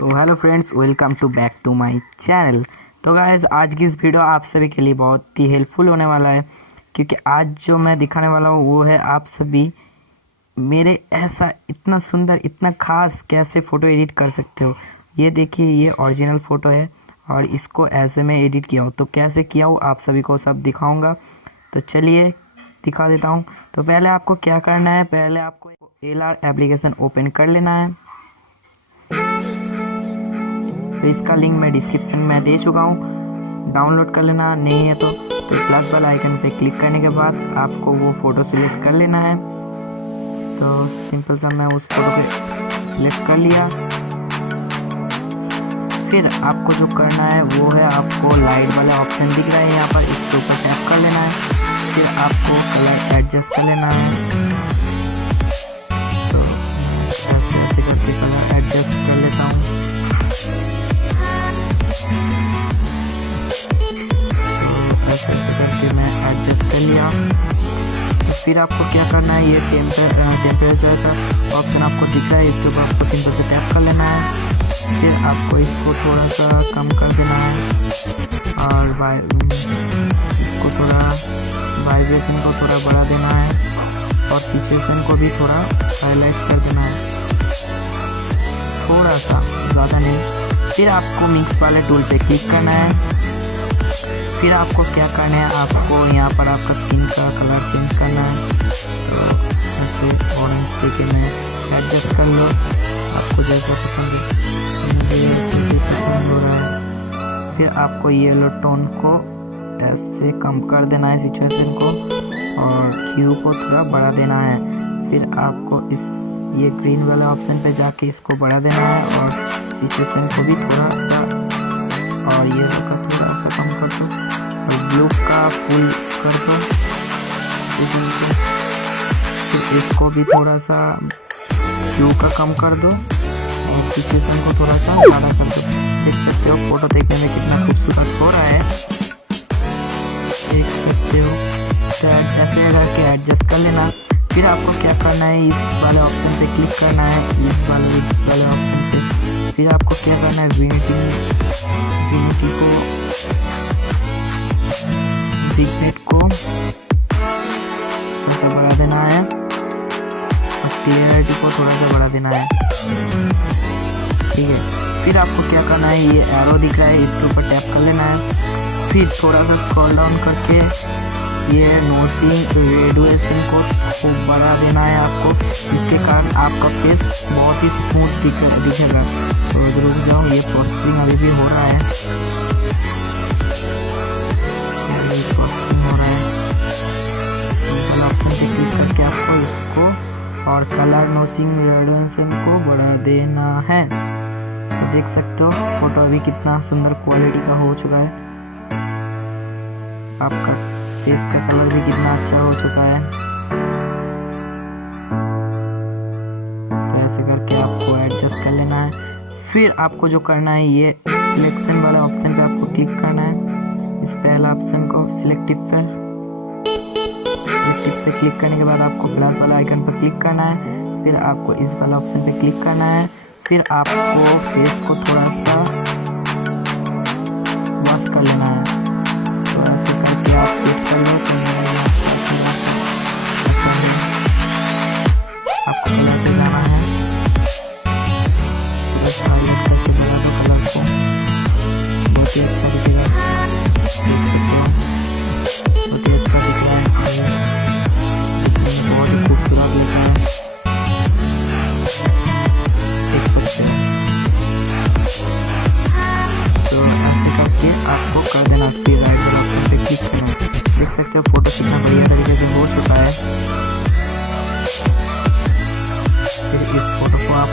तो hello friends, welcome to back to my channel. तो guys, आज की इस वीडियो आप सभी के लिए बहुत ही हेल्पफुल होने वाला है, क्योंकि आज जो मैं दिखाने वाला हूँ वो है आप सभी मेरे ऐसा इतना सुंदर इतना खास कैसे फ़ोटो एडिट कर सकते हो। ये देखिए, ये ओरिजिनल फ़ोटो है और इसको ऐसे में एडिट किया हूँ। तो कैसे किया हूँ आप सभी को सब दिखाऊँगा। तो चलिए दिखा देता हूँ। तो पहले आपको क्या करना है, पहले आपको LR एप्लीकेशन ओपन कर लेना है। तो इसका लिंक मैं डिस्क्रिप्शन में दे चुका हूँ, डाउनलोड कर लेना। नहीं है तो प्लस वाला आइकन पे क्लिक करने के बाद आपको वो फ़ोटो सिलेक्ट कर लेना है। तो सिंपल सा मैं उस फोटो को सिलेक्ट कर लिया। फिर आपको जो करना है वो है, आपको लाइट वाला ऑप्शन दिख रहा है यहाँ पर, इसके ऊपर टैप कर लेना है। फिर आपको कलर एडजस्ट कर लेना है। तो ऐसे करके कलर एडजस्ट कर लेता हूँ। तो ऐसे करके मैं एडजस्ट कर लिया। तो फिर आपको क्या करना है, ये टेम्परेचर का ऑप्शन आपको दिख रहा है, इसके ऊपर आपको सिंपल से टैप कर लेना है। फिर आपको इसको थोड़ा सा कम कर देना है और इसको थोड़ा वाइब्रेशन को थोड़ा बढ़ा देना है और सिचुएशन को भी थोड़ा हाईलाइट कर देना है, थोड़ा सा, ज़्यादा नहीं। फिर आपको मिक्स वाले टूल पे क्लिक करना है। फिर आपको क्या करना है, आपको यहाँ पर आपका स्किन का कलर चेंज करना है। तो ऐसे ऑरेंज तरीके में एडजस्ट कर लो, आपको जैसा पसंद है। मुझे ऐसे पसंद हो रहा है। फिर आपको येलो टोन को ऐसे कम कर देना है, सिचुएशन को, और ह्यू को थोड़ा बढ़ा देना है। फिर आपको ये ग्रीन वाले ऑप्शन पे जाके इसको बढ़ा देना है और सिचुएशन को भी थोड़ा सा, और ये का थोड़ा सा कम कर दो और ब्लू का फुल कर दो सिचुएशन को। फिर इसको भी थोड़ा सा ह्यू का कम कर दो और सिचुएशन को थोड़ा सा ज़्यादा कर दो। देख सकते हो फोटो देखने में कितना खूबसूरत हो रहा है, देख सकते हो। तो ऐसे करके एडजस्ट कर लेना। फिर आपको क्या करना है, इस वाले ऑप्शन पे क्लिक करना है, इस वाले ऑप्शन पे। फिर आपको क्या करना है, विग्नेट को थोड़ा सा बढ़ा देना है और क्लियरिटी को थोड़ा सा बढ़ा देना है, ठीक है। फिर आपको क्या करना है, ये एरो दिख रहा है, इसके ऊपर टैप कर लेना है। फिर थोड़ा सा स्क्रॉल डाउन करके ये नोसिंग रेडिएशन को खूब बढ़ा देना है आपको, जिसके कारण आपका फेस बहुत ही स्मूथ दिखेगा। तो रुक जाओ, ये प्रोसेसिंग अभी भी हो रहा है, ये प्रोसेसिंग हो रहा है। वाला ऑप्शन पे क्लिक करके आपको इसको और कलर नोसिंग रेडिएशन को बढ़ा देना है। तो देख सकते हो फोटो अभी कितना सुंदर क्वालिटी का हो चुका है, आपका फेस का कलर भी कितना अच्छा हो चुका है। तो ऐसे करके आपको एडजस्ट कर लेना है। फिर आपको जो करना है, ये सिलेक्शन वाला ऑप्शन पे आपको क्लिक करना है, इस पहला ऑप्शन को सिलेक्टिव पे क्लिक करने के बाद आपको प्लस वाला आइकन पर क्लिक करना है। फिर आपको इस वाला ऑप्शन पे क्लिक करना है। फिर आपको फेस को थोड़ा सा वॉश कर लेना है। तो ऐसे करके आप सेट कर लो। तो आपको कलर पे जाना है, तो हाईलाइट करके बना दो कलर को, बहुत ही अच्छा दिखेगा। देख सकते हो बहुत ही अच्छा दिख रहा है, बहुत ही खूबसूरत दिख रहा है, देख सकते हो। तो ऐसे करके आपको कर देना। फिर राइट वाले ऑप्शन पे क्लिक करना। देख सकते हो फोटो कितना बढ़िया तरीके से हो चुका है। फिर इस फोटो को आप